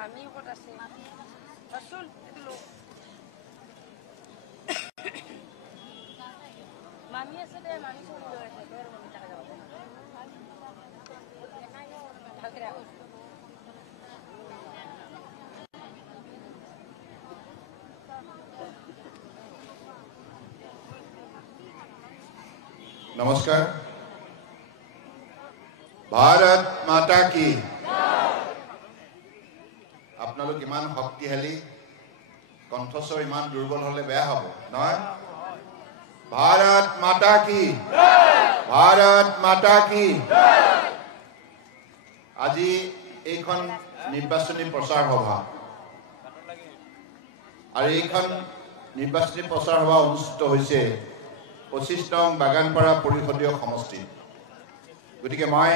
Mami kok kasih. Rasul itu lo. Mami sedih, mami suruh dulu itu baru minta jawab. नमस्कार। भारत माता की अपना लोग इमान शक्तिशाली कंठस्वर इमान दुर्बल हले बेया हबो नय भारत माता की আজি এইখন নিৰ্বাচনী প্ৰচাৰ সভা আৰু এইখন নিৰ্বাচনী প্ৰচাৰ সভা অনুষ্ঠিত হৈছে 25 নং বাগানপাৰা পৰিষদীয় সমষ্টি গতিকে মই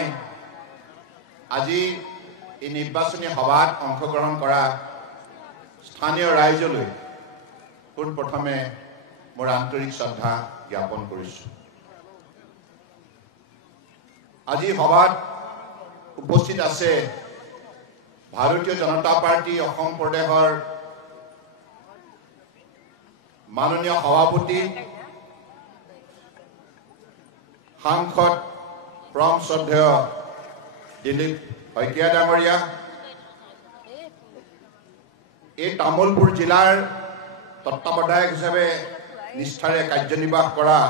আজি এই নিৰ্বাচনী সভাত অংশগ্ৰহণ কৰা স্থানীয় ৰাইজলৈ প্ৰথমে মোৰ আন্তৰিক শ্ৰদ্ধা জ্ঞাপন কৰিছো আজি সভাত উপস্থিত আছে ভাৰতীয় জনতা পাৰ্টি অসম প্ৰদেশৰ মাননীয় সভাপতি সাংসদ পৰম শ্ৰদ্ধেয় দিলীপ শইকীয়া ডাঙৰীয়া এই তামুলপুৰ জিলাৰ তত্ত্বাৱধায়ক হিচাপে নিষ্ঠাৰে কাৰ্যনিৰ্বাহ কৰা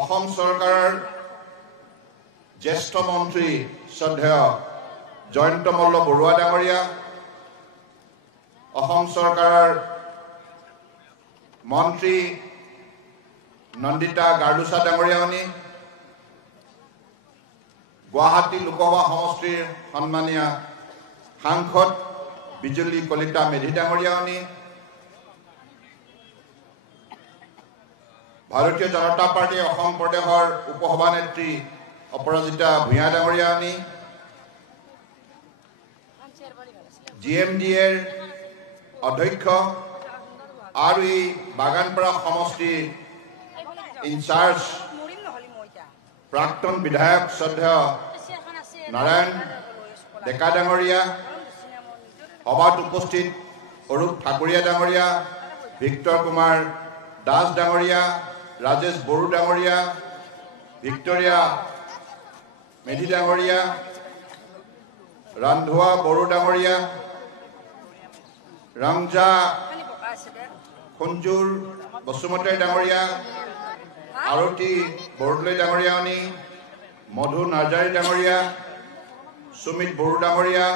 অসম চৰকাৰৰ জ্যেষ্ঠ মন্ত্ৰী শ্ৰদ্ধেয় জয়ন্ত মল্ল বৰুৱা ডাঙৰীয়া অসম চৰকাৰৰ মন্ত্ৰী নন্দিতা গাৰ্লুচা ডাঙৰীয়ানী গুৱাহাটী লোকসভা সমষ্টিৰ সন্মানীয় সাংসদ বিজুলী কলিতা মেধি ডাঙৰীয়ানী ভাৰতীয় জনতা পাৰ্টি অসম প্ৰদেশৰ উপসভানেত্ৰী অপৰাজিতা ভূঞা ডাঙৰীয়ানী GMDAৰ অধ্যক্ষ আৰু এই বাগানপাৰা সমষ্টিৰ ইনচাৰ্জ প্ৰাক্তন বিধায়ক শ্ৰদ্ধেয় নাৰায়ণ ডেকা ডাঙৰীয়া সভাত উপস্থিত অৰূপ ঠাকুৰীয়া ডাঙৰীয়া ভিক্টৰ কুমাৰ দাস ডাঙৰীয়া ৰাজেশ বড়ো ডাঙৰীয়া ভিক্টৰিয়া মেধি ডাঙৰীয়া ৰান্ধোৱা বড়ো ডাঙৰীয়া ৰংজা খঞ্জুৰ বসুমতাৰী ডাঙৰীয়া আৰতি বৰদলৈ ডাঙৰীয়ানী মধু নাৰ্জাৰী ডাঙৰীয়া সুমিত বড়ো ডাঙৰীয়া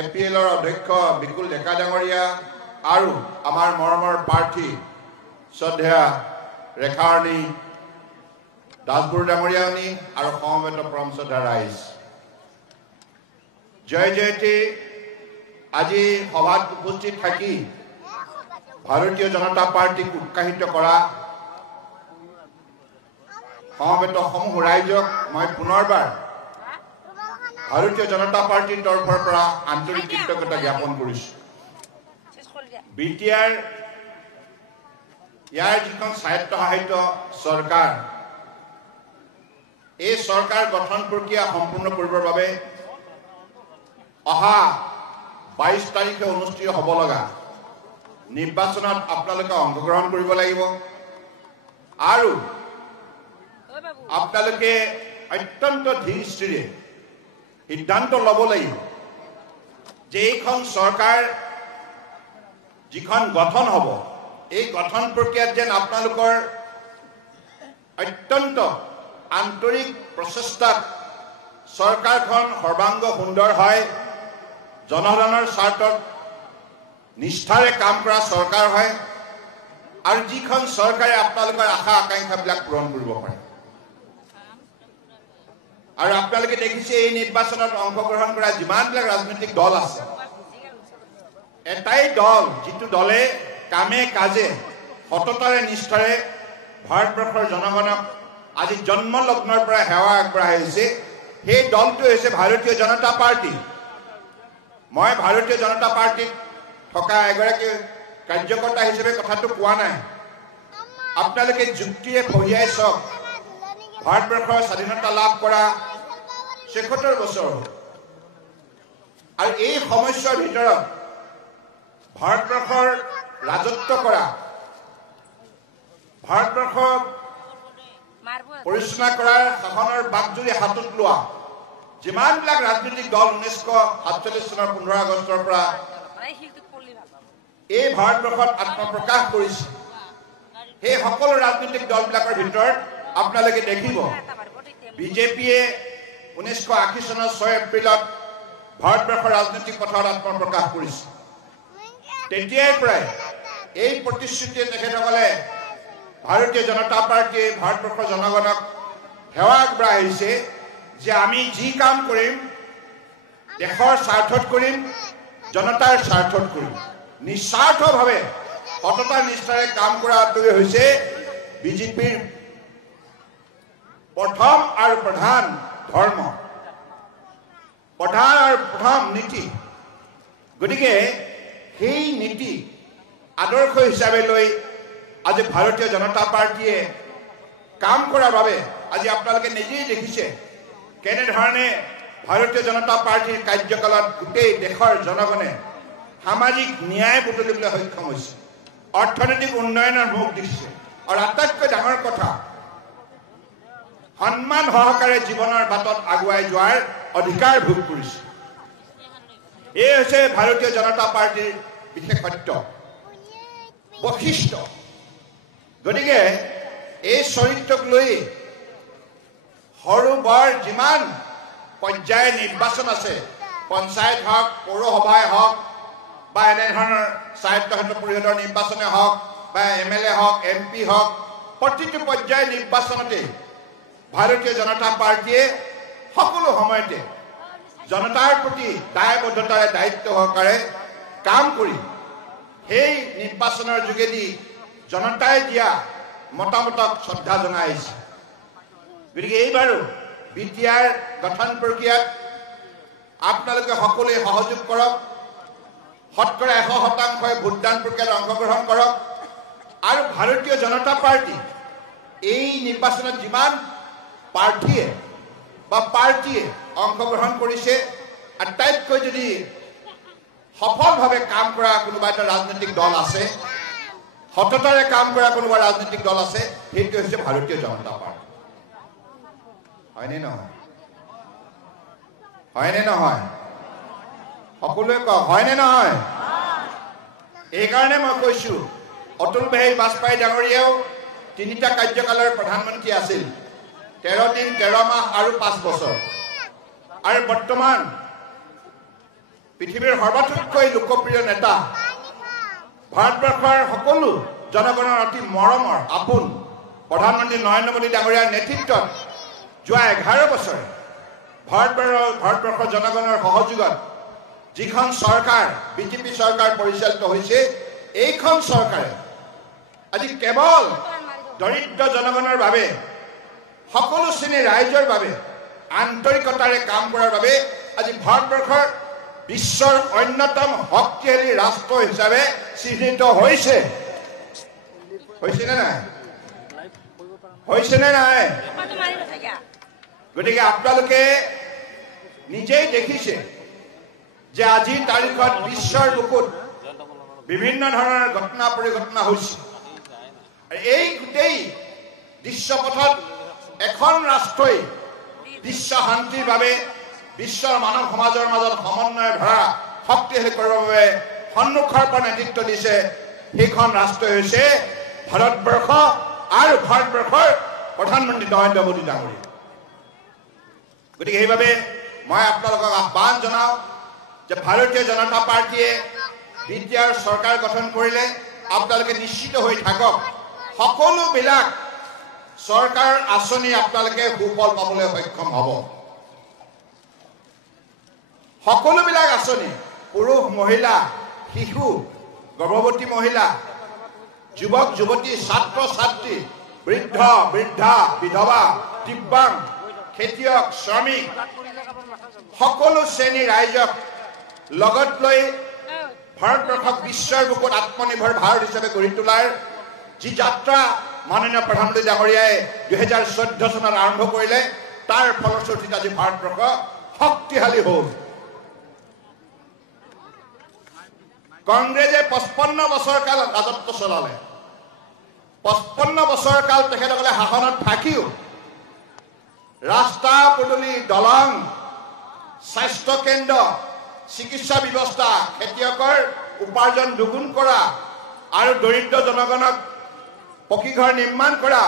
APLৰ অধ্যক্ষ বিকুল ডেকা ডাঙৰীয়া আৰু আমাৰ মৰমৰ প্ৰাৰ্থী শ্ৰদ্ধেয়া ৰেখাৰণী দাসবড়ো ডাঙৰীয়ানী আৰু সমবেত পৰম শ্ৰদ্ধা ৰাইজ জয় জয়তে আজি সভাত উপস্থিত থাকি ভাৰতীয় জনতা পাৰ্টিক উৎসাহিত কৰা সমবেত সমূহ ৰাইজক মই পুনৰবাৰ ভাৰতীয় জনতা পাৰ্টিৰ তৰফৰ পৰা আন্তৰিক কৃতজ্ঞতা জ্ঞাপন কৰিছো BTR ইয়াৰ যিখন স্বায়ত্তশাসিত চৰকাৰ এই চৰকাৰ গঠন প্ৰক্ৰিয়া সম্পূৰ্ণ কৰিবৰ বাবে অহা 22 তাৰিখে অনুষ্ঠিত হ'ব লগা নিৰ্বাচনত আপোনালোকে অংশগ্ৰহণ কৰিব লাগিব আৰু আপোনালোকে অত্যন্ত ধীৰ স্থিৰে সিদ্ধান্ত ল'ব লাগিব যে এইখন চৰকাৰ যিখন গঠন হ'ব এই গঠন প্ৰক্ৰিয়াত যেন আপোনালোকৰ অত্যন্ত আন্তৰিক প্ৰচেষ্টাত চৰকাৰখন সৰ্বাংগ সুন্দৰ হয় জনসাধাৰণৰ স্বাৰ্থত নিষ্ঠাৰে কাম কৰা চৰকাৰ হয় আৰু যিখন চৰকাৰে আপোনালোকৰ আশা আকাংক্ষাবিলাক পূৰণ কৰিব পাৰে আৰু আপোনালোকে দেখিছে এই নিৰ্বাচনত অংশগ্ৰহণ কৰা যিমানবিলাক ৰাজনৈতিক দল আছে এটাই দল যিটো দলে কামে কাজে সততাৰে নিষ্ঠাৰে ভাৰতবৰ্ষৰ জনগণক আজি জন্ম লগ্নৰ পৰা সেৱা আগবঢ়াই আহিছে সেই দলটো হৈছে ভাৰতীয় জনতা পাৰ্টি মই ভাৰতীয় জনতা পাৰ্টিত থকা এগৰাকী কাৰ্যকৰ্তা হিচাপে কথাটো কোৱা নাই আপোনালোকে যুক্তিৰে কঢ়িয়াই চাওক ভাৰতবৰ্ষৰ স্বাধীনতা লাভ কৰা ৭৩ বছৰ হ'ল আৰু এই সমস্যাৰ ভিতৰত ভাৰতবৰ্ষৰ ৰাজত্ব কৰা ভাৰতবৰ্ষক পৰিচালনা কৰাৰ শাসনৰ বাকজুৰি হাতত লোৱা যিমানবিলাক ৰাজনৈতিক দল 1947 চনৰ 15 আগষ্টৰ পৰা এই ভাৰতবৰ্ষত আত্মপ্ৰকাশ কৰিছে সেই সকলো ৰাজনৈতিক দলবিলাকৰ ভিতৰত আপোনালোকে দেখিব বিজেপিয়ে 1980 চনৰ 6 এপ্ৰিলত ভাৰতবৰ্ষৰ ৰাজনৈতিক পথত আত্মপ্ৰকাশ কৰিছে তেতিয়াৰ পৰাই এই প্ৰতিশ্ৰুতিয়ে তেখেতসকলে ভাৰতীয় জনতা পাৰ্টীয়ে ভাৰতবৰ্ষৰ জনগণক সেৱা আগবঢ়াই আহিছে যে আমি যি কাম কৰিম দেশৰ স্বাৰ্থত কৰিম জনতাৰ স্বাৰ্থত কৰিম নিস্বাৰ্থভাৱে সততা নিষ্ঠাৰে কাম কৰাটোৱে হৈছে বিজেপিৰ প্ৰথম আৰু প্ৰধান ধৰ্ম প্ৰথম নীতি গতিকে সেই নীতি আদৰ্শ হিচাপে লৈ আজি ভাৰতীয় জনতা পাৰ্টীয়ে কাম কৰাৰ বাবে আজি আপোনালোকে নিজেই দেখিছে কেনেধৰণে ভাৰতীয় জনতা পাৰ্টীৰ কাৰ্যকালত গোটেই দেশৰ জনগণে সামাজিক ন্যায় বুটলিবলৈ সক্ষম হৈছে অৰ্থনৈতিক উন্নয়নৰ মুখ দিছে আৰু আটাইতকৈ ডাঙৰ কথা সন্মান সহকাৰে জীৱনৰ বাটত আগুৱাই যোৱাৰ অধিকাৰ ভোগ কৰিছে এই হৈছে ভাৰতীয় জনতা পাৰ্টীৰ বিশেষত্ব বৈশিষ্ট্য গতিকে এই চৰিত্ৰক লৈ সৰু বৰ যিমান পৰ্যায়ৰ নিৰ্বাচন আছে পঞ্চায়ত হওক পৌৰসভাই হওক বা এনেধৰণৰ স্বায়ত্তশাসিত পৰিষদৰ নিৰ্বাচনে হওক বা MLA হওক MP হওক প্ৰতিটো পৰ্যায়ৰ নিৰ্বাচনতে ভাৰতীয় জনতা পাৰ্টীয়ে সকলো সময়তে জনতাৰ প্ৰতি দায়বদ্ধতাৰে দায়িত্ব সহকাৰে কাম কৰি সেই নিৰ্বাচনৰ যোগেদি জনতাই দিয়া মতামতক শ্ৰদ্ধা জনাই আহিছে গতিকে এইবাৰো বিটিআৰ গঠন প্ৰক্ৰিয়াত আপোনালোকে সকলোৱে সহযোগ কৰক শতকৰা 100% ভোটদান প্ৰক্ৰিয়াত অংশগ্ৰহণ কৰক আৰু ভাৰতীয় জনতা পাৰ্টী এই নিৰ্বাচনত যিমান প্ৰাৰ্থীয়ে বা পাৰ্টীয়ে অংশগ্ৰহণ কৰিছে আটাইতকৈ যদি সফলভাৱে কাম কৰা কোনোবা এটা ৰাজনৈতিক দল আছে সততাৰে কাম কৰা কোনোবা ৰাজনৈতিক দল আছে সেইটো হৈছে ভাৰতীয় জনতা পাৰ্টী হয়নে নহয় সকলোৱে কওক হয়নে নহয় এইকাৰণে মই কৈছো অটল বিহাৰী বাজপেয়ী ডাঙৰীয়াও 3টা কাৰ্যকালৰ প্ৰধানমন্ত্ৰী আছিল 13 দিন 13 মাহ আৰু 5 বছৰ আৰু বৰ্তমান পৃথিৱীৰ সৰ্বাধিককৈ লোকপ্ৰিয় নেতা ভাৰতবৰ্ষৰ সকলো জনগণৰ অতি মৰমৰ আপোন প্ৰধানমন্ত্ৰী নৰেন্দ্ৰ মোদী ডাঙৰীয়াৰ নেতৃত্বত যোৱা 11 বছৰ ভাৰতবৰ্ষৰ জনগণৰ সহযোগত যিখন চৰকাৰ বিজেপি চৰকাৰ পৰিচালিত হৈছে এইখন চৰকাৰে আজি কেৱল দৰিদ্ৰ জনগণৰ বাবে সকলো শ্ৰেণীৰ ৰাইজৰ বাবে আন্তৰিকতাৰে কাম কৰাৰ বাবে আজি ভাৰতবৰ্ষৰ বিশ্বৰ অন্যতম শক্তিশালী ৰাষ্ট্ৰ হিচাপে চিহ্নিত হৈছে নে নাই গতিকে আপোনালোকে নিজেই দেখিছে যে আজিৰ তাৰিখত বিশ্বৰ বুকুত বিভিন্ন ধৰণৰ ঘটনা পৰিঘটনা হৈছে এই গোটেই দৃশ্যপথত এখন ৰাষ্ট্ৰই বিশ্ব শান্তিৰ বাবে বিশ্বৰ মানৱ সমাজৰ মাজত সমন্বয় ভৰা শক্তিশালী কৰিবৰ বাবে সন্মুখৰ পৰা নেতৃত্ব দিছে সেইখন ৰাষ্ট্ৰই হৈছে ভাৰতবৰ্ষ আৰু ভাৰতবৰ্ষৰ প্ৰধানমন্ত্ৰী নৰেন্দ্ৰ মোদী ডাঙৰীয়া গতিকে সেইবাবে মই আপোনালোকক আহ্বান জনাওঁ যে ভাৰতীয় জনতা পাৰ্টীয়ে বিটিআৰ চৰকাৰ গঠন কৰিলে আপোনালোকে নিশ্চিত হৈ থাকক সকলোবিলাক চৰকাৰ আঁচনি আপোনালোকে সুফল পাবলৈ সক্ষম হ'ব সকলোবিলাক আঁচনি পুৰুষ মহিলা শিশু গৰ্ভৱতী মহিলা যুৱক যুৱতী ছাত্ৰ ছাত্ৰী বৃদ্ধ বৃদ্ধা বিধৱা দিব্যাংগ খেতিয়ক শ্ৰমিক সকলো শ্ৰেণীৰ ৰাইজক লগত লৈ ভাৰতবৰ্ষক বিশ্বৰ বুকুত আত্মনিৰ্ভৰ ভাৰত হিচাপে গঢ়ি তোলাৰ যি যাত্ৰা মাননীয় প্ৰধানমন্ত্ৰী ডাঙৰীয়াই 2014 চনত আৰম্ভ কৰিলে তাৰ ফলশ্ৰুতিত আজি ভাৰতবৰ্ষ শক্তিশালী হ'ল কংগ্ৰেছে 55 বছৰ কাল ৰাজত্ব চলালে 55 বছৰ কাল তেখেতসকলে শাসনত থাকিও ৰাস্তা পদূলি দলং স্বাস্থ্য কেন্দ্ৰ চিকিৎসা ব্যৱস্থা খেতিয়কৰ উপাৰ্জন দুগুণ কৰা আৰু দৰিদ্ৰ জনগণক পকী ঘৰ নিৰ্মাণ কৰা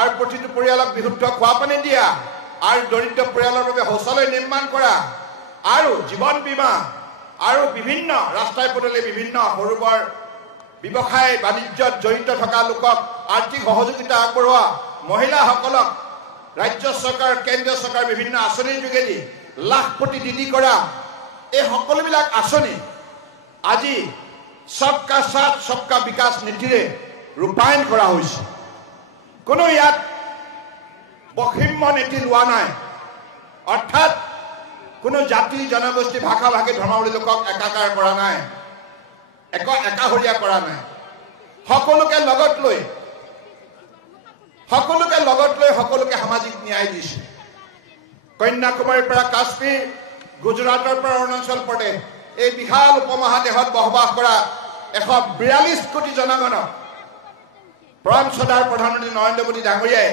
আৰু প্ৰতিটো পৰিয়ালক বিশুদ্ধ খোৱা পানী দিয়া আৰু দৰিদ্ৰ পৰিয়ালৰ বাবে শৌচালয় নিৰ্মাণ কৰা আৰু জীৱন বীমা আৰু বিভিন্ন ৰাস্তাই পদূলি বিভিন্ন সৰুবৰ ব্যৱসায় বাণিজ্যত জড়িত থকা লোকক আৰ্থিক সহযোগিতা আগবঢ়োৱা মহিলাসকলক ৰাজ্য চৰকাৰ কেন্দ্ৰীয় চৰকাৰ বিভিন্ন আঁচনিৰ যোগেদি লাখপতি দিদি কৰা এই সকলোবিলাক আঁচনি আজি সবকা সাথ সবকা বিকাশ নীতিৰে ৰূপায়ণ কৰা হৈছে কোনো ইয়াত বৈষম্য নীতি লোৱা নাই অৰ্থাৎ কোনো জাতি জনগোষ্ঠী ভাষা ভাষী ধৰ্মাৱলী লোকক একাকাৰ কৰা নাই একাহৰীয়া কৰা নাই সকলোকে লগত লৈ সকলোকে সামাজিক ন্যায় দিছে কন্যাকুমাৰীৰ পৰা কাশ্মীৰ গুজৰাটৰ পৰা অৰুণাচল প্ৰদেশ এই বিশাল উপমহাদেশত বসবাস কৰা 142 কোটি জনগণক পৰম শ্ৰদ্ধাৰ প্ৰধানমন্ত্ৰী নৰেন্দ্ৰ মোদী ডাঙৰীয়াই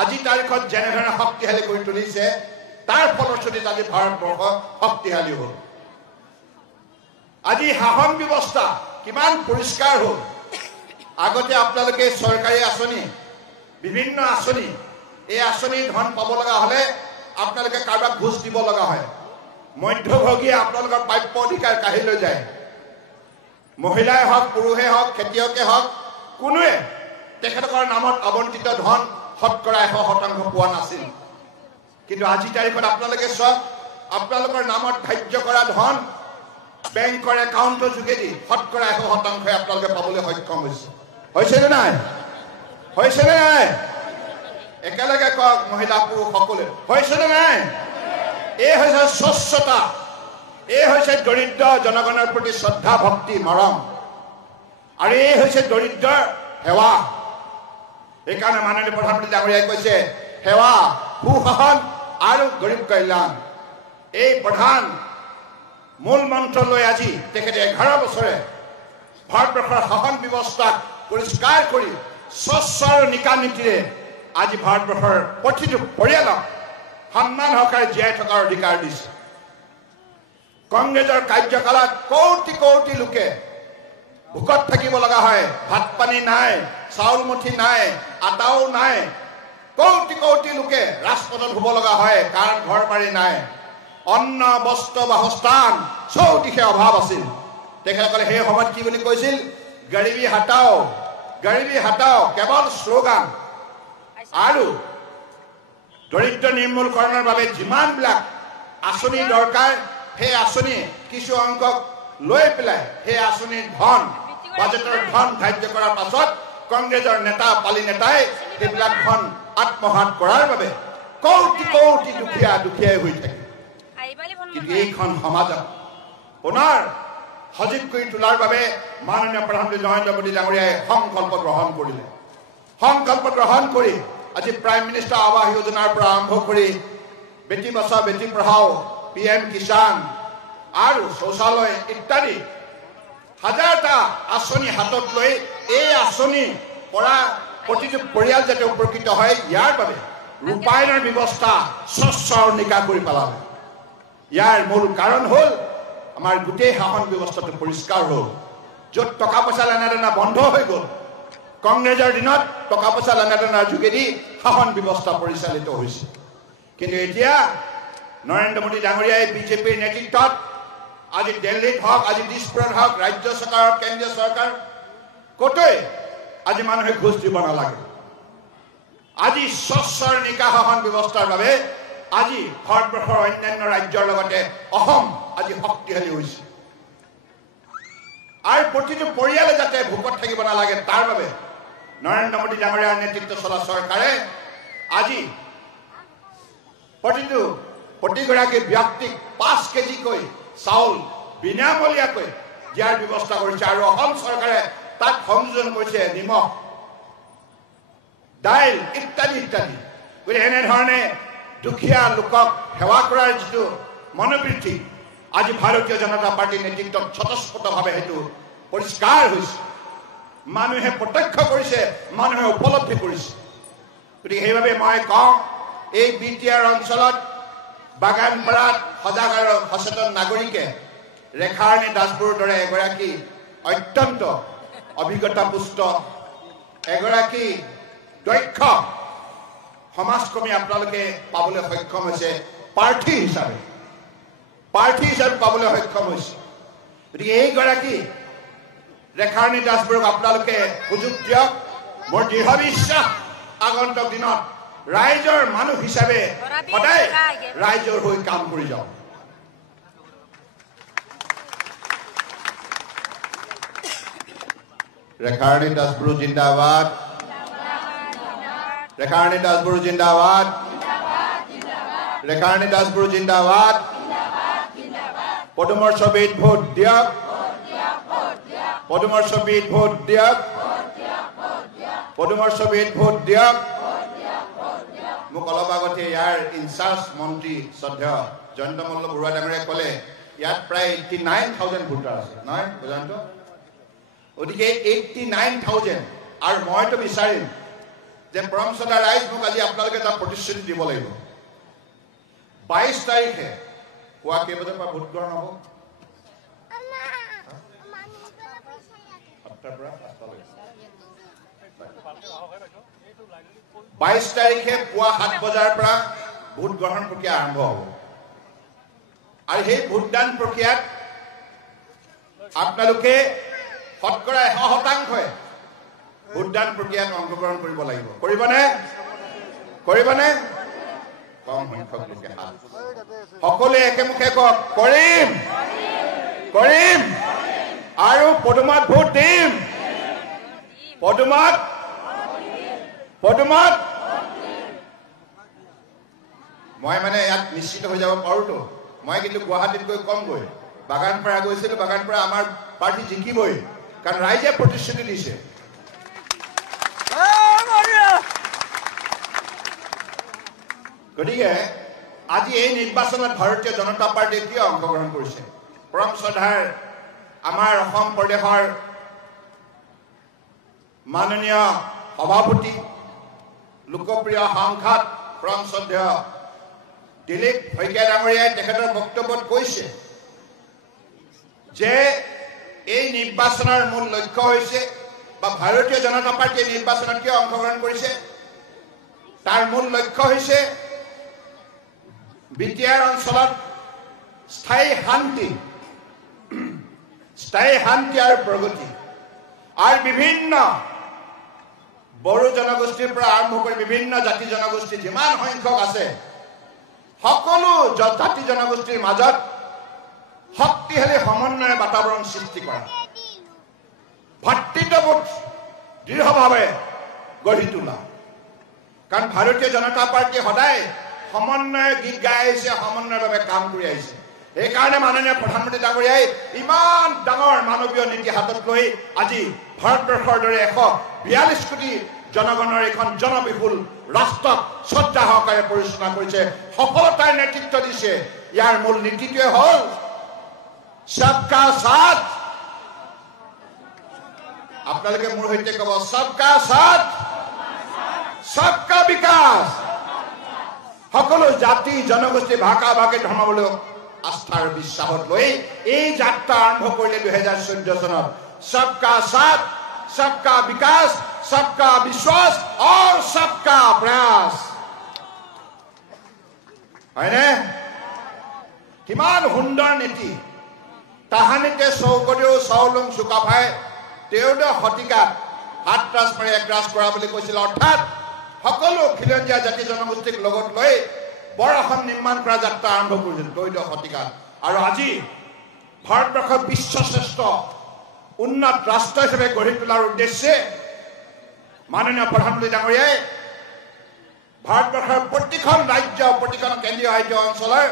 আজি তাৰিখত যেনেধৰণে শক্তিশালী কৰি তুলিছে তাৰ ফলশ্ৰুতিত আজি ভাৰতবৰ্ষ শক্তিশালী হ'ল আজি শাসন ব্যৱস্থা কিমান পৰিষ্কাৰ হ'ল আগতে আপোনালোকে চৰকাৰী আঁচনি বিভিন্ন আঁচনি এই আঁচনিৰ ধন পাব লগা হ'লে আপোনালোকে কাৰোবাক ঘুষ দিব লগা হয় মধ্যভোগীয়ে আপোনালোকৰ প্ৰাপ্য অধিকাৰ কাঢ়ি লৈ যায় মহিলাই হওক পুৰুষে হওক খেতিয়কে হওক কোনোৱে তেখেতৰ নামত আবণ্টিত ধন শতকৰা 100% পোৱা নাছিল কিন্তু আজি তাৰিখত আপোনালোকে চাওক আপোনালোকৰ নামত ধাৰ্য কৰা ধন বেংকৰ একাউণ্টৰ যোগেদি শতকৰা 100% আপোনালোকে পাবলৈ সক্ষম হৈছেনে নাই একেলগে কওক মহিলা পুৰুষ সকলে হৈছেনে নাই এই হৈছে স্বচ্ছতা এই হৈছে দৰিদ্ৰ জনগণৰ প্ৰতি শ্ৰদ্ধা ভক্তি মৰম আৰু এই হৈছে দৰিদ্ৰৰ সেৱা এইকাৰণে মাননীয় প্ৰধানমন্ত্ৰী ডাঙৰীয়াই কৈছে সেৱা সুশাসন আৰু গৰীব কল্যাণ এই প্ৰধান মূল মন্ত্ৰ লৈ আজি তেখেতে 11 বছৰে ভাৰতবৰ্ষৰ শাসন ব্যৱস্থাক পৰিষ্কাৰ কৰি স্বচ্ছ আৰু নিকা নীতিৰে আজি ভাৰতবৰ্ষৰ প্ৰতিটো পৰিয়ালক সন্মান সহকাৰে জীয়াই থকাৰ অধিকাৰ দিছে কংগ্ৰেছৰ কাৰ্যকালত কোটি কোটি লোকে ভোকত থাকিব লগা হয় ভাত পানী নাই চাউল মুঠি নাই আটাও নাই কোটি কোটি লোকে ৰাজপথত শুব লগা হয় কাৰণ ঘৰ বাৰী নাই অন্ন বস্ত্ৰ বাসস্থান চৌদিশে অভাৱ আছিল তেখেতসকলে সেই সময়ত কি বুলি কৈছিল গৰীবী হটাও কেৱল শ্লোগান আৰু দৰিদ্ৰ নিৰ্মূলকৰণৰ বাবে যিমানবিলাক আঁচনি দৰকাৰ সেই আঁচনি কিছু অংকক লৈ পেলাই সেই আঁচনিৰ ধন বাজেটৰ ধন ধাৰ্য কৰাৰ পাছত কংগ্ৰেছৰ নেতা পালি নেতাই সেইবিলাক ধন আত্মসাৎ কৰাৰ বাবে কোটি কোটি দুখীয়াই হৈ থাকে কিন্তু এইখন সমাজত পুনৰ সজীৱ কৰি তোলাৰ বাবে মাননীয় প্ৰধানমন্ত্ৰী নৰেন্দ্ৰ মোদী ডাঙৰীয়াই সংকল্প গ্ৰহণ কৰি আজি প্ৰাইম মিনিষ্টাৰ আৱাস যোজনাৰ পৰা আৰম্ভ কৰি বেটি বচাও বেটি পঢ়াও PM কিষাণ আৰু শৌচালয় ইত্যাদি হাজাৰটা আঁচনি হাতত লৈ এই আঁচনি পৰা প্ৰতিটো পৰিয়াল যাতে উপকৃত হয় ইয়াৰ বাবে ৰূপায়ণৰ ব্যৱস্থা স্বচ্ছ আৰু নিকা কৰি পেলালে ইয়াৰ মূল কাৰণ হ'ল আমাৰ গোটেই শাসন ব্যৱস্থাটো পৰিষ্কাৰ হ'ল য'ত টকা পইচা লেনাদেনা বন্ধ হৈ গ'ল কংগ্ৰেছৰ দিনত টকা পইচা লেনাদেনাৰ যোগেদি শাসন ব্যৱস্থা পৰিচালিত হৈছে কিন্তু এতিয়া নৰেন্দ্ৰ মোদী ডাঙৰীয়াই বিজেপিৰ নেতৃত্বত আজি দিল্লীত হওক আজি দিছপুৰত হওক ৰাজ্য চৰকাৰ কেন্দ্ৰীয় চৰকাৰ কতই আজি মানুহে ঘুষ দিব নালাগে আজি স্বচ্ছ নিকা শাসন ব্যৱস্থাৰ বাবে আজি ভাৰতবৰ্ষৰ অন্যান্য ৰাজ্যৰ লগতে অসম আজি শক্তিশালী হৈছে আৰু প্ৰতিটো পৰিয়ালে যাতে ভোকত থাকিব নালাগে তাৰ বাবে নৰেন্দ্ৰ মোদী ডাঙৰীয়াৰ নেতৃত্ব চলা চৰকাৰে আজি প্ৰতিগৰাকী ব্যক্তিক 5 কেজিকৈ চাউল বিনামূলীয়াকৈ দিয়াৰ ব্যৱস্থা কৰিছে আৰু অসম চৰকাৰে তাত সংযোজন কৰিছে নিমখ দাইল ইত্যাদি গতিকে এনেধৰণে দুখীয়া লোকক সেৱা কৰাৰ যিটো মনোবৃত্তি আজি ভাৰতীয় জনতা পাৰ্টিৰ নেতৃত্বত স্বতঃস্ফূৰ্তভাৱে হেতু পৰিষ্কাৰ হৈছে মানুহে প্ৰত্যক্ষ কৰিছে মানুহে উপলব্ধি কৰিছে গতিকে সেইভাবে মই কওঁ এই বিটিআৰ অঞ্চলত বাগানপাৰাত সজাগ আৰু সচেতন নাগৰিকে ৰেখাৰণী দাসবৰুৰ দৰে এগৰাকী অত্যন্ত অভিজ্ঞতাপুষ্ট এগৰাকী দক্ষ সমাজকৰ্মী আপোনালোকে পাবলৈ সক্ষম হৈছে প্ৰাৰ্থী হিচাপে পাবলৈ সক্ষম হৈছে গতিকে এইগৰাকী ৰেখাৰণী দাসবৰুক আপোনালোকে সুযোগ দিয়ক মোৰ দৃঢ় বিশ্বাস আগন্তুক দিনত ৰাইজৰ মানুহ হিচাপে সদায় ৰাইজৰ হৈ কাম কৰি যাওক ৰেখাৰণী দাসবৰু জিন্দাবাদ ৰেখাৰণী দাসবৰু জিন্দাবাদ ৰেখাৰণী দাসবৰু জিন্দাবাদ পদুমৰ ছবিত ভোট দিয়ক পদুমৰ ছবিত ভোট দিয়ক পদুমৰ ছবিত ভোট দিয়ক মোক অলপ আগতে ইয়াৰ ইনচাৰ্জ মন্ত্ৰী শ্ৰদ্ধেয় জয়ন্ত মল্ল বৰুৱা ডাঙৰীয়াই ক'লে ইয়াত প্ৰায় 89,000 ভোটাৰ আছে নহয় বুজানটো গতিকে 89,000 আৰু মইতো বিচাৰিম যে পৰমসদা ৰাইজ মোক আজি আপোনালোকে এটা প্ৰতিশ্ৰুতি দিব লাগিব 22 তাৰিখে পুৱা কেইবজাৰ পৰা ভোট গ্ৰহণ হ'ব 22 তাৰিখে পুৱা 7 বজাৰ পৰা ভোট গ্ৰহণ প্ৰক্ৰিয়া আৰম্ভ হ'ব আৰু সেই ভোটদান প্ৰক্ৰিয়াত আপোনালোকে শতকৰা 100% ভোটদান প্ৰক্ৰিয়াত অংশগ্ৰহণ কৰিব লাগিব কৰিবনে কম সংখ্যক লোকে হাত সকলোৱে একেমুখে কওক কৰিম আৰু পদুমত ভোট দিম পদুমত মই মানে ইয়াত নিশ্চিত হৈ যাব পাৰোঁতো মই কিন্তু গুৱাহাটীতকৈ কম গৈ বাগানপাৰা গৈছিলোঁ বাগানপাৰা আমাৰ পাৰ্টি জিকিবই কাৰণ ৰাইজে প্ৰতিশ্ৰুতি দিছে গতিকে আজি এই নিৰ্বাচনত ভাৰতীয় জনতা পাৰ্টিয়ে কিয় অংশগ্ৰহণ কৰিছে পৰম শ্ৰদ্ধাৰ আমাৰ অসম প্ৰদেশৰ মাননীয় সভাপতি লোকপ্ৰিয় সাংসদ পৰম শ্ৰদ্ধেয় দিলীপ শইকীয়া ডাঙৰীয়াই তেখেতৰ বক্তব্যত কৈছে যে এই নিৰ্বাচনৰ মূল লক্ষ্য হৈছে বা ভাৰতীয় জনতা পাৰ্টিয়ে নিৰ্বাচনত কিয় অংশগ্ৰহণ কৰিছে তাৰ মূল লক্ষ্য হৈছে বিটিআৰ অঞ্চলত স্থায়ী শান্তি আৰু প্ৰগতি আৰু বিভিন্ন বড়ো জনগোষ্ঠীৰ পৰা আৰম্ভ কৰি বিভিন্ন জাতি জনগোষ্ঠী যিমান সংখ্যক আছে সকলো জাতি জনগোষ্ঠীৰ মাজত শক্তিশালী সমন্বয় বাতাবৰণ সৃষ্টি কৰা ভাতৃত্ববোধ দৃঢ়ভাৱে গঢ়ি তোলা কাৰণ ভাৰতীয় জনতা পাৰ্টিয়ে সদায় সমন্বয়ৰ গীত গাই আহিছে সমন্বয়ৰ বাবে কাম কৰি আহিছে সেইকাৰণে মাননীয় প্ৰধানমন্ত্ৰী ডাঙৰীয়াই ইমান ডাঙৰ মানৱীয় নীতি হাতত লৈ আজি ভাৰতবৰ্ষৰ দৰে 142 কোটি জনগণৰ এখন জনবিহুল ৰাষ্ট্ৰক শ্ৰদ্ধা সহকাৰে পৰিচালনা কৰিছে সফলতাৰ নেতৃত্ব দিছে ইয়াৰ মূল নীতিটোৱে হ'ল সবকা সাথ আপোনালোকে মোৰ সৈতে ক'ব সবকা সাথ সবকা বিকাশ সকলো জাতি জনগোষ্ঠী ভাষা ভাষী ধৰ্মাৱলম্বী আস্থাৰ বিশ্বাসত লৈ এই যাত্ৰা আৰম্ভ কৰিলে 2014 চনত সবকা সাথ सबका विकास सबका विश्वास और सबका प्रयास হয়নে কিমান সুন্দৰ নীতি তাহানিতে চৌকদেউ চাউলুং চুকাফাই 13 শতিকাত হাতৰাজ মাৰি একৰাজ কৰা বুলি কৈছিল অৰ্থাৎ সকলো খিলঞ্জীয়া জাতি জনগোষ্ঠীক লগত লৈ বৰ অসম নিৰ্মাণ কৰা যাত্ৰা আৰম্ভ কৰিছিল 13 শতিকাত আৰু আজি ভাৰতবৰ্ষৰ বিশ্বশ্ৰেষ্ঠ উন্নত ৰাষ্ট্ৰ হিচাপে গঢ়ি তোলাৰ উদ্দেশ্যে মাননীয় প্ৰধানমন্ত্ৰী ডাঙৰীয়াই ভাৰতবৰ্ষৰ প্ৰতিখন ৰাজ্য প্ৰতিখন কেন্দ্ৰীয় শাসিত অঞ্চলৰ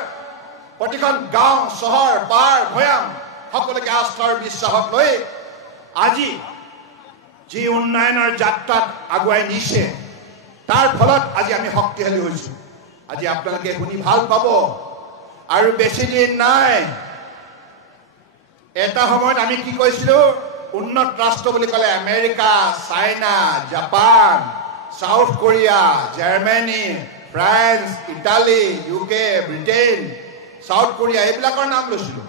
প্ৰতিখন গাঁও চহৰ পাৰ ভৈয়াম সকলোকে আস্থাৰ বিশ্বাসত লৈ আজি যি উন্নয়নৰ যাত্ৰাত আগুৱাই নিছে তাৰ ফলত আজি আমি শক্তিশালী হৈছো আজি আপোনালোকে শুনি ভাল পাব আৰু বেছি দিন নাই এটা সময়ত আমি কি কৈছিলো উন্নত ৰাষ্ট্ৰ বুলি ক'লে America China Japan south Korea Germany France Italy UK Britain south Korea এইবিলাকৰ নাম লৈছিলো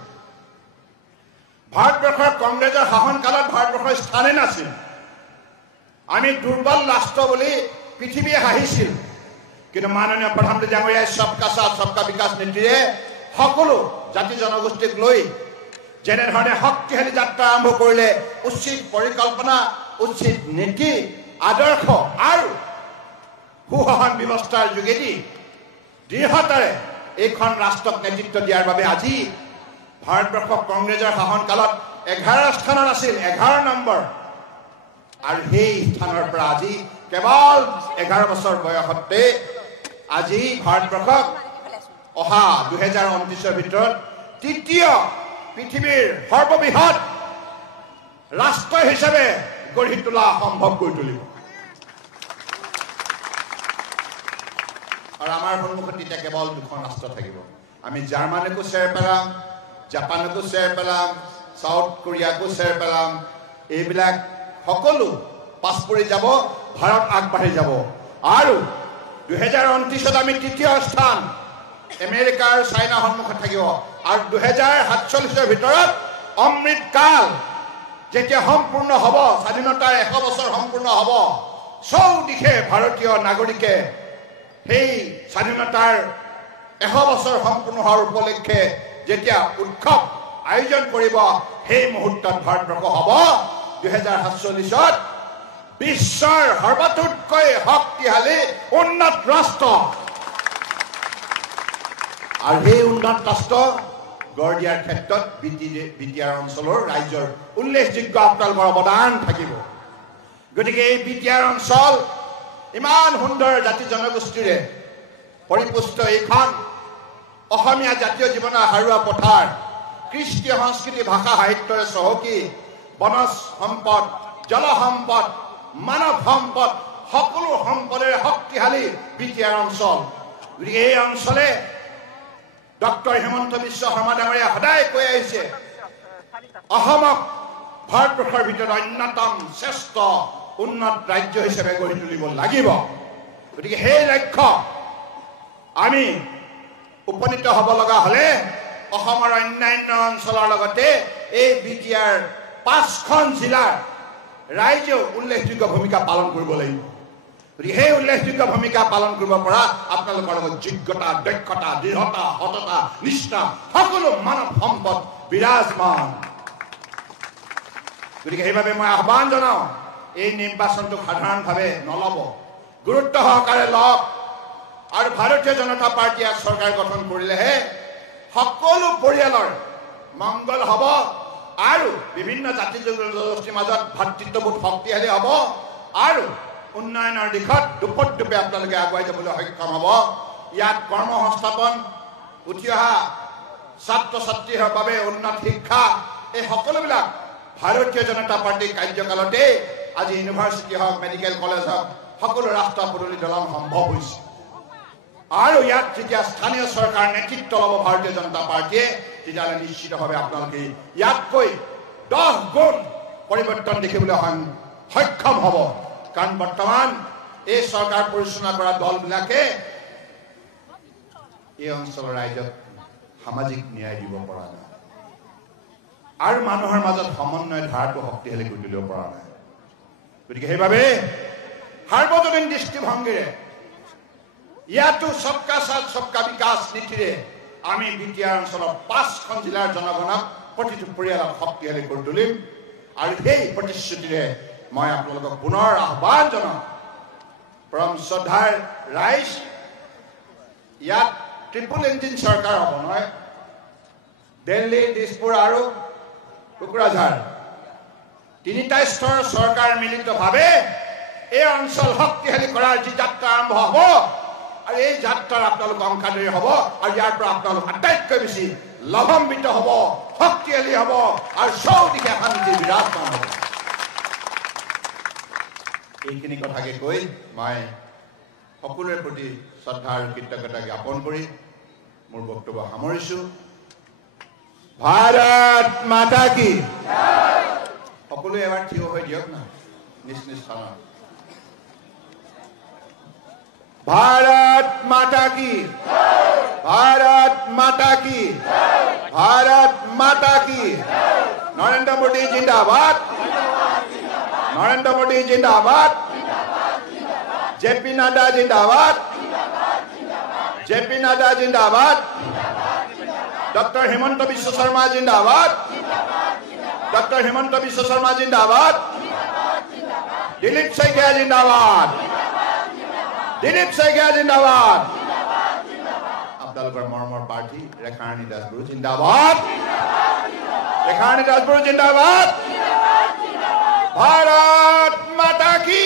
ভাৰতবৰ্ষৰ কংগ্ৰেছৰ শাসনকালত ভাৰতবৰ্ষৰ স্থানে নাছিল আমি দুৰ্বল ৰাষ্ট্ৰ বুলি পৃথিৱীয়ে হাঁহিছিল কিন্তু মাননীয় প্ৰধানমন্ত্ৰী ডাঙৰীয়াই সবকা সাথ সবকা বিকাশ নীতিৰে সকলো জাতি জনগোষ্ঠীক লৈ যেনেধৰণে শক্তিশালী যাত্ৰা আৰম্ভ কৰিলে উচিত পৰিকল্পনা উচিত নীতি আদৰ্শ আৰু সুশাসন ব্যৱস্থাৰ যোগেদি দৃঢ়তাৰে এইখন ৰাষ্ট্ৰক নেতৃত্ব দিয়াৰ বাবে আজি ভাৰতবৰ্ষ কংগ্ৰেছৰ শাসনকালত 11 স্থানত আছিল 11 নম্বৰ আৰু সেই স্থানৰ পৰা আজি কেৱল 11 বছৰ বয়সতে আজি ভাৰতবৰ্ষক অহা 2029 ভিতৰত তৃতীয় পৃথিৱীৰ সৰ্ববৃহৎ ৰাষ্ট্ৰ হিচাপে গঢ়ি তোলা সম্ভৱ কৰি তুলিব আৰু আমাৰ সন্মুখত এতিয়া কেৱল দুখন ৰাষ্ট্ৰ থাকিব আমি জাৰ্মানীকো চেৰ পেলাম জাপানকো চেৰ পেলাম সাউথ কোৰিয়াকো চেৰ পেলাম এইবিলাক সকলো পাছ পৰি যাব ভাৰত আগবাঢ়ি যাব আৰু 2029ত আমি তৃতীয় স্থান আমেৰিকা আৰু চাইনা সন্মুখত থাকিব আৰু 2047ৰ ভিতৰত অমৃত কাল যেতিয়া সম্পূৰ্ণ হ'ব স্বাধীনতাৰ 100 বছৰ সম্পূৰ্ণ হ'ব চৌদিশে ভাৰতীয় নাগৰিকে সেই স্বাধীনতাৰ 100 বছৰ সম্পূৰ্ণ হোৱাৰ উপলক্ষে যেতিয়া উৎসৱ আয়োজন কৰিব সেই মুহূৰ্তত ভাৰতবৰ্ষ হ'ব 2047ত বিশ্বৰ সৰ্বতোতকৈ শক্তিশালী উন্নত ৰাষ্ট্ৰ আৰু সেই উন্নত ৰাষ্ট্ৰ গঢ় দিয়াৰ ক্ষেত্ৰত বিটিআৰ অঞ্চলৰ ৰাজ্যৰ উল্লেখযোগ্য আপোনালোকৰ অৱদান থাকিব গতিকে এই বিটিআৰ অঞ্চল ইমান সুন্দৰ জাতি জনগোষ্ঠীৰে পৰিপুষ্ট এইখন অসমীয়া জাতীয় জীৱনৰ হাৰুৱা পথাৰ কৃষ্টি সংস্কৃতি ভাষা সাহিত্যৰে চহকী বনজ সম্পদ জল সম্পদ মানৱ সম্পদ সকলো সম্পদৰে শক্তিশালী বিটিআৰ অঞ্চল গতিকে এই অঞ্চলে ডক্টৰ হিমন্ত বিশ্ব শৰ্মা ডাঙৰীয়া সদায় কৈ আহিছে অসমক ভাৰতবৰ্ষৰ ভিতৰত অন্যতম শ্ৰেষ্ঠ উন্নত ৰাজ্য হিচাপে গঢ়ি তুলিব লাগিব গতিকে সেই লক্ষ্য আমি উপনীত হ'ব লগা হ'লে অসমৰ অন্যান্য অঞ্চলৰ লগতে এই বিটিআৰ 5খন জিলাৰ ৰাইজেও উল্লেখযোগ্য ভূমিকা পালন কৰিব লাগিব গতিকে সেই উল্লেখযোগ্য ভূমিকা পালন কৰিব পৰা আপোনালোকৰ লগত যোগ্যতা দক্ষতা দৃঢ়তা সততা নিষ্ঠা সকলো মানৱ সম্পদ বিৰাজমান গতিকে সেইবাবে মই আহ্বান জনাওঁ এই নিৰ্বাচনটোক সাধাৰণভাৱে নল'ব গুৰুত্ব সহকাৰে লওক আৰু ভাৰতীয় জনতা পাৰ্টীয়ে চৰকাৰ গঠন কৰিলেহে সকলো পৰিয়ালৰ মংগল হ'ব আৰু বিভিন্ন জাতি জনগোষ্ঠীৰ মাজত ভাতৃত্ববোধ শক্তিশালী হ'ব আৰু উন্নয়নৰ দিশত দুপদুপে আপোনালোকে আগুৱাই যাবলৈ সক্ষম হ'ব ইয়াত কৰ্মসংস্থাপন উঠি অহা ছাত্ৰ ছাত্ৰীৰ বাবে উন্নত শিক্ষা এই সকলোবিলাক ভাৰতীয় জনতা পাৰ্টীৰ কাৰ্যকালতে আজি ইউনিভাৰ্চিটি হওক মেডিকেল কলেজ হওক সকলো ৰাস্তা পদূলি দলং সম্ভৱ হৈছে আৰু ইয়াত যেতিয়া স্থানীয় চৰকাৰ নেতৃত্ব ল'ব ভাৰতীয় জনতা পাৰ্টীয়ে তেতিয়াহ'লে নিশ্চিতভাৱে আপোনালোকে ইয়াতকৈ 10 গুণ পৰিৱৰ্তন দেখিবলৈ সক্ষম হ'ব কাৰণ বৰ্তমান এই চৰকাৰ পৰিচালনা কৰা দলবিলাকে এই অঞ্চলৰ ৰাইজক সামাজিক ন্যায় দিব পৰা নাই আৰু মানুহৰ মাজত সমন্বয় ধাৰাটো শক্তিশালী কৰি তুলিব পৰা নাই গতিকে সেইবাবে সাৰ্বজনীন দৃষ্টিভংগীৰে ইয়াতো সবকা সাথ সবকা বিকাশ নীতিৰে আমি বিটিআৰ অঞ্চলৰ 5খন জিলাৰ জনগণক প্ৰতিটো পৰিয়ালক শক্তিশালী কৰি তুলিম আৰু সেই প্ৰতিশ্ৰুতিৰে মই আপোনালোকক পুনৰ আহ্বান জনাওঁ পৰম শ্ৰদ্ধাৰ ৰাইজ ইয়াত ট্ৰিপল ইঞ্জিন চৰকাৰ হ'ব নহয় দিল্লী দিছপুৰ আৰু কোকৰাঝাৰ তিনিটা স্তৰৰ চৰকাৰ মিলিতভাৱে এই অঞ্চল শক্তিশালী কৰাৰ যি যাত্ৰা আৰম্ভ হ'ব আৰু এই যাত্ৰাৰ আপোনালোক অংশীদাৰী হ'ব আৰু ইয়াৰ পৰা আপোনালোক আটাইতকৈ বেছি লাভান্বিত হ'ব শক্তিশালী হ'ব আৰু চৌদিশে শান্তি বিৰাজমান হ'ব এইখিনি কথাকে কৈ মই সকলোৰে প্ৰতি শ্ৰদ্ধা আৰু কৃতজ্ঞতা জ্ঞাপন কৰি মোৰ বক্তব্য সামৰিছোঁ ভাৰত মাতা কি সকলোৱে এবাৰ থিয় হৈ দিয়ক না নিজ নিজ স্থানত भारत माता की भारत माता की भारत माता की नरेंद्र मोदी जिंदाबाद नरेंद्र मोदी जिंदाबाद जेपी नड्डा जिंदाबाद जेपी नड्डा जिंदाबाद डॉक्टर हेमंत बिश्व शर्मा जिंदाबाद डॉक्टर हेमंत बिश्व शर्मा जिंदाबाद दिलीप शैकिया जिंदाबाद दिलीप शैकिया जिंदाबाद আপোনালোকৰ মৰমৰ প্ৰাৰ্থী ৰেখাৰাণী দাসগুৰু জিন্দাবাদ ৰেখাৰাণী দাসগুৰু জিন্দাবাদ ভাৰত মাতা কি